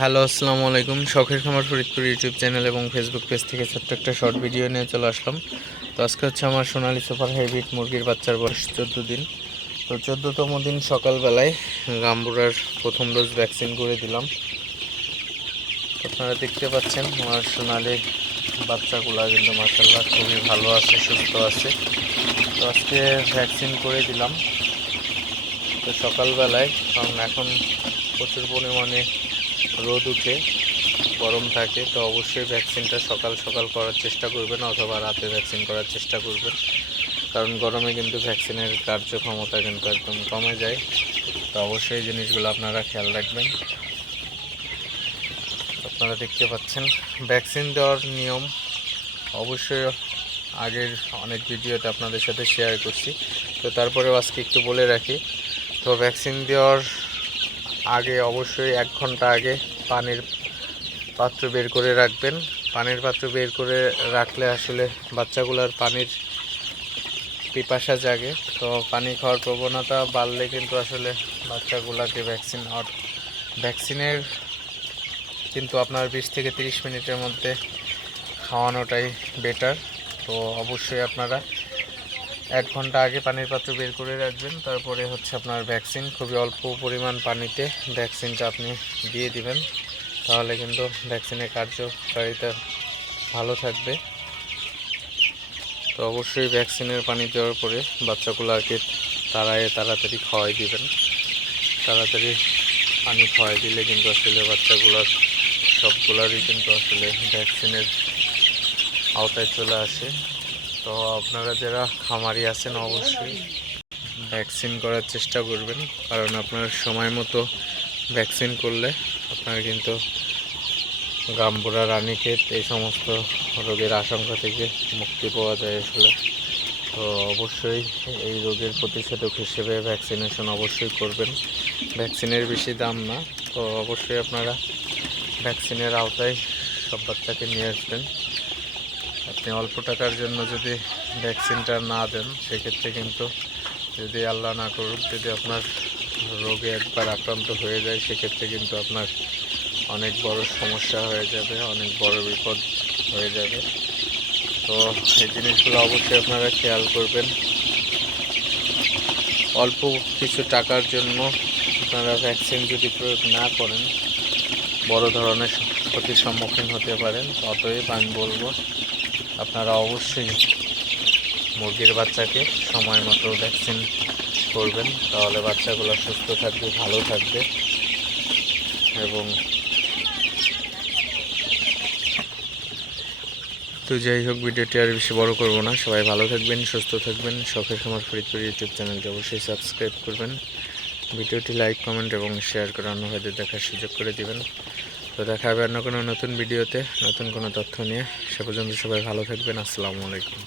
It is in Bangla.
হ্যালো, আসসালামু আলাইকুম। শখের খামার ফরিদপুর ইউটিউব চ্যানেল এবং ফেসবুক পেজ থেকে ছোট্ট একটা শর্ট ভিডিও নিয়ে চলে আসলাম। তো আজকে হচ্ছে আমার সোনালি সুপার হাইব্রিড মুরগির বাচ্চার বয়স চোদ্দ দিন। তো চোদ্দোতম দিন সকালবেলায় গাম্বুরার প্রথম ডোজ ভ্যাকসিন করে দিলাম। আপনারা দেখতে পাচ্ছেন, আমার সোনালি বাচ্চাগুলো কিন্তু মাসাল্লাহ খুবই ভালো আছে, সুস্থ আছে। তো আজকে ভ্যাকসিন করে দিলাম। তো সকালবেলায়, কারণ এখন প্রচুর পরিমাণে রোদ উঠে, গরম থাকে, তো অবশ্যই ভ্যাকসিনটা সকাল সকাল করার চেষ্টা করবেন অথবা রাতে ভ্যাকসিন করার চেষ্টা করবেন। কারণ গরমে কিন্তু ভ্যাকসিনের কার্যক্ষমতা কিন্তু একদম কমে যায়। তো অবশ্যই এই জিনিসগুলো আপনারা খেয়াল রাখবেন। আপনারা দেখতে পাচ্ছেন ভ্যাকসিন দেওয়ার নিয়ম অবশ্যই আগের অনেক ভিডিওতে আপনাদের সাথে শেয়ার করছি। তো তারপরেও আজকে একটু বলে রাখি, তো ভ্যাকসিন দেওয়ার আগে অবশ্যই এক ঘণ্টা আগে পানির পাত্র বের করে রাখবেন। পানির পাত্র বের করে রাখলে আসলে বাচ্চাগুলোর পানির পিপাসা জাগে। তো পানি খাওয়ার প্রবণতা বাড়লে কিন্তু আসলে বাচ্চাগুলোকে ভ্যাকসিন ভ্যাকসিনের কিন্তু আপনার বিশ থেকে তিরিশ মিনিটের মধ্যে খাওয়ানোটাই বেটার তো অবশ্যই আপনারা এক ঘণ্টা আগে পানির পাত্র বের করে রাখবেন, তারপরে হচ্ছে আপনার ভ্যাকসিন খুবই অল্প পরিমাণ পানিতে ভ্যাকসিনটা আপনি দিয়ে দিবেন, তাহলে কিন্তু ভ্যাকসিনের কার্যকারিতা ভালো থাকবে। তো অবশ্যই ভ্যাকসিনের পানি দেওয়ার পরে বাচ্চাগুলো বাচ্চাগুলোকে তাড়ায় তাড়াতাড়ি খাওয়াই দিবেন। তাড়াতাড়ি পানি খাওয়াই দিলে কিন্তু আসলে বাচ্চাগুলোর সবগুলোরই কিন্তু আসলে ভ্যাকসিনের আওতায় চলে আসে। তো আপনারা যারা খামারি আছেন অবশ্যই ভ্যাকসিন করার চেষ্টা করবেন। কারণ আপনার সময় মতো ভ্যাকসিন করলে আপনার কিন্তু গাম্বুরা রানীক্ষেত এই সমস্ত রোগের আশঙ্কা থেকে মুক্তি পাওয়া যায় আসলে। তো অবশ্যই এই রোগের প্রতিষেধক হিসেবে ভ্যাকসিনেশন অবশ্যই করবেন। ভ্যাকসিনের বেশি দাম না, তো অবশ্যই আপনারা ভ্যাকসিনের আওতায় সব বাচ্চাকে নিয়ে আসবেন। আপনি অল্প টাকার জন্য যদি ভ্যাকসিনটা না দেন, সেক্ষেত্রে কিন্তু যদি আল্লাহ না করুক, যদি আপনার রোগে একবার আক্রান্ত হয়ে যায়, সেক্ষেত্রে কিন্তু আপনার অনেক বড় সমস্যা হয়ে যাবে, অনেক বড় বিপদ হয়ে যাবে। তো এই জিনিসগুলো অবশ্যই আপনারা খেয়াল করবেন। অল্প কিছু টাকার জন্য আপনারা ভ্যাকসিন যদি প্রয়োগ না করেন, বড় ধরনের ক্ষতির সম্মুখীন হতে পারেন। অতএব আমি বলব আপনারা অবশ্যই মুরগির বাচ্চাকে সময় মতো ভ্যাকসিন করবেন। তাহলে বাচ্চাগুলো সুস্থ থাকবে, ভালো থাকবে। এবং তো যাই হোক, ভিডিওটি আর বেশি বড় করব না। সবাই ভালো থাকবেন, সুস্থ থাকবেন। শখের খামার ফরিদপুর ইউটিউব চ্যানেলটি অবশ্যই সাবস্ক্রাইব করবেন। ভিডিওটি লাইক কমেন্ট এবং শেয়ার করে অন্য দেখার সুযোগ করে দিবেন। তো দেখা হবে অন্য কোনো নতুন ভিডিওতে, নতুন কোনো তথ্য নিয়ে। সে পর্যন্ত সবাই ভালো থাকবেন। আসসালামু আলাইকুম।